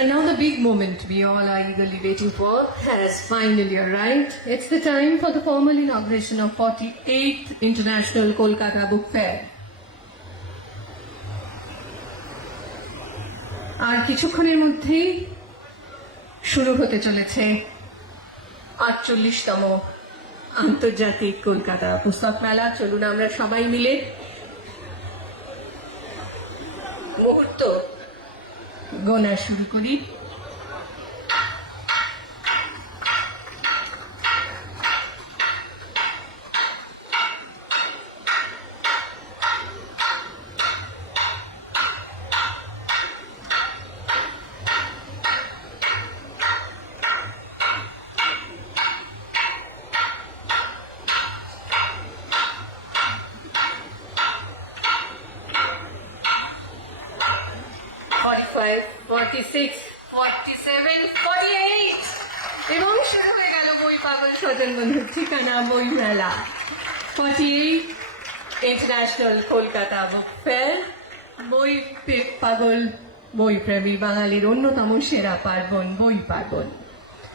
And now the big moment we all are eagerly waiting for has finally arrived. It's the time for the formal inauguration of 48th International Kolkata Book Fair. আর কিছুক্ষণের মধ্যেই শুরু হতে চলেছে 48তম আন্তর্জাতিক কলকাতা পুস্তক মেলা। চলুন আমরা সবাই মিলে মুহূর্ত গোনা শুরু করি। এবং শুরু হয়ে গেল বই পাগল স্বজন বন্ধুর ঠিকানা বই মেলা। 48 ইন্টারন্যাশনাল কলকাতা বুক ফেয়ার, বই পাগল বই প্রেমী বাঙালির অন্যতম সেরা পার্বণ বই পার্বণ।